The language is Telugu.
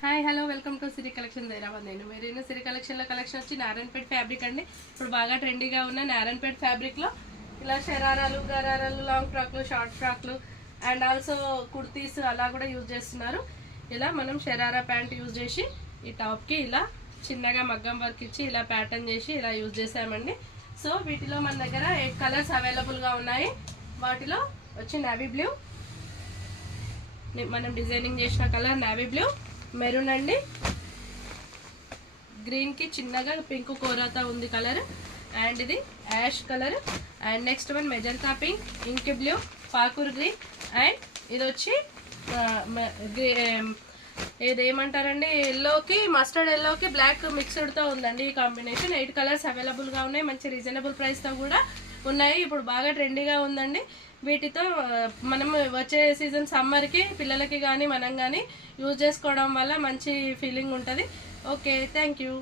Hi hello welcome to Siri collection Hyderabad. నేను సిరి కలెక్షన్లో కలెక్షన్ వచ్చి నారాయణపేట్ ఫ్యాబ్రిక్ అండి. ఇప్పుడు బాగా ట్రెండీగా ఉన్న నారాయణపేట్ ఫ్యాబ్రిక్లో ఇలా షరారాలు గరారాలు లాంగ్ ఫ్రాక్లు షార్ట్ ఫ్రాక్లు అండ్ ఆల్సో కుర్తీస్ అలా కూడా యూజ్ చేస్తున్నారు. ఇలా మనం షరారా ప్యాంట్ యూజ్ చేసి ఈ టాప్కి ఇలా చిన్నగా మగ్గం వర్క్ ఇచ్చి ఇలా ప్యాటర్న్ చేసి ఇలా యూజ్ చేసామండి. సో వీటిలో మన దగ్గర 8 కలర్స్ అవైలబుల్గా ఉన్నాయి. వాటిలో వచ్చి నేవీ బ్లూ, మనం డిజైనింగ్ చేసిన కలర్ నేవీ బ్లూ, మెరూన్ అండి, గ్రీన్ కి చిన్నగా పింక్ కోరాతా ఉంది కలర్, అండ్ ఇది ash colour, and next one magenta pink, ink blue, పాకూర్ గ్రీన్, అండ్ ఇది వచ్చి ఇదేమంటారండి ఎల్లోకి మస్టర్డ్ ఎల్లోకి బ్లాక్ మిక్స్డ్తో ఉందండి. ఈ కాంబినేషన్ 8 కలర్స్ అవైలబుల్గా ఉన్నాయి. మంచి రీజనబుల్ ప్రైస్తో కూడా ఉన్నాయి. ఇప్పుడు బాగా ట్రెండీగా ఉందండి. వీటితో మనం వచ్చే సీజన్ సమ్మర్కి పిల్లలకి కానీ మనం కానీ యూజ్ చేసుకోవడం వల్ల మంచి ఫీలింగ్ ఉంటుంది. Okay, thank you.